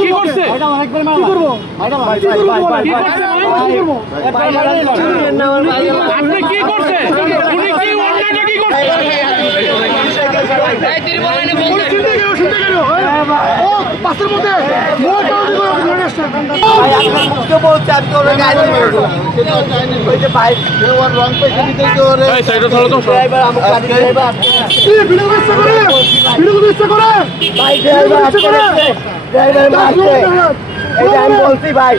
কি করছে? আপনি কি করছে? উনি কি অন্যায়টা কি করছে? আমি বলছি ভাই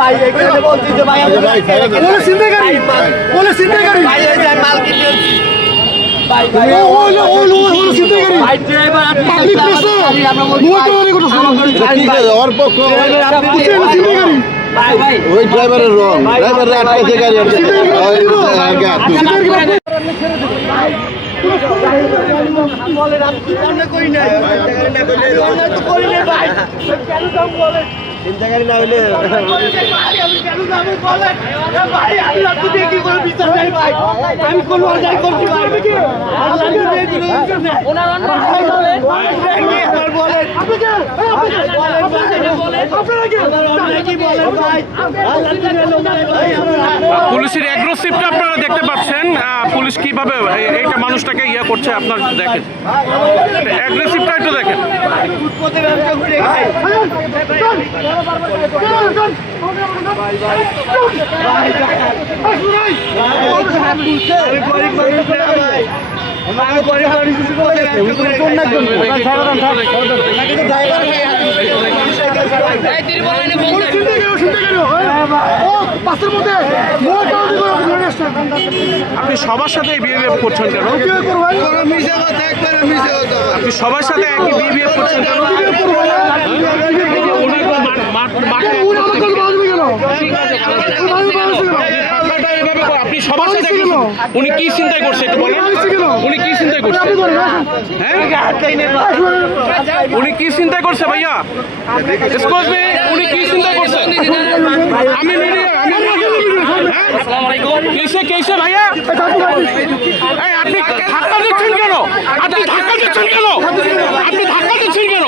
ভাই এখানে বলছি যে ভাই মাল কিনে ওই ড্রাইভারের রং ড্রাইভার আটকাইছে গাড়ি বলেন আমি কি মনে করি না চিন্তা করি না হইলে আমি কোন অন্যায় করছি পুলিশের অ্যাগ্রেসিভটা আপনারা দেখতে পাচ্ছেন, পুলিশ কিভাবে এইটা মানুষটাকে ইয়া করছে আপনার দেখেন, অ্যাগ্রেসিভটা একটু দেখেন। আপনি সবার সাথে বিহেভিয়ার করছেন কেন? আপনি সবার সাথে একই বিহেভিয়ার করছেন কেন? আপনি সবার সাথে উনি কি চিন্তাই করছে একটু বলেন, উনি কি চিন্তাই করছে? হ্যাঁ উনি কি চিন্তাই করছে ভাইয়া? এক্সকিউজ মি, উনি কি চিন্তাই করছে? আমি কেসে ভাইয়া আপনি ধাক্কা দিচ্ছেন কেন? আপনি ধাক্কা দিচ্ছেন কেন? আপনি ধাক্কা দিচ্ছেন কেন?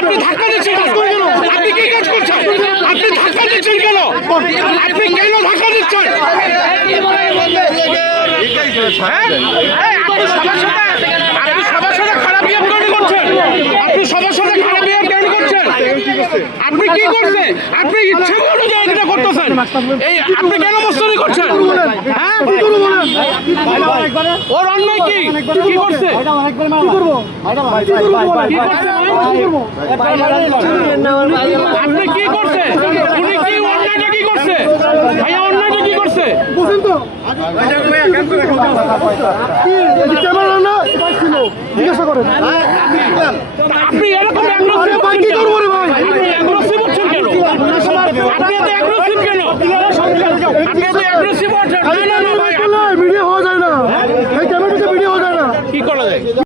আপনি ধাক্কা দিচ্ছেন কেন? আপনি কি কাজ করছেন? আপনি ধাক্কা দিচ্ছেন কেন? আপনি কেন ধাক্কা দিচ্ছেন? আপনি সবার সাথে খারাপ বিহেভ কেন করছেন? আপনি সবার সাথে খারাপ বিহেভ কেন করছেন? আপনি কি করছেন? আপনি ইচ্ছা অনুযায়ী এটা করতেছেন, এই আপনি কেন মস্তানি করছেন? হ্যাঁ ওর অন্যায় কি কি করছে? আপনি কি করছে? উনি কি অন্যায়টা কি করছে? ভাইয়া অন্যায়টা কি করছে? বুঝেন তো আপনি এরকম কি করবো রে ভাই? আপনি অ্যাগ্রেসিভ হচ্ছেন কেন? আপনি এত অ্যাগ্রেসিভ কেন? আপনি এত অ্যাগ্রেসিভ হচ্ছেন? না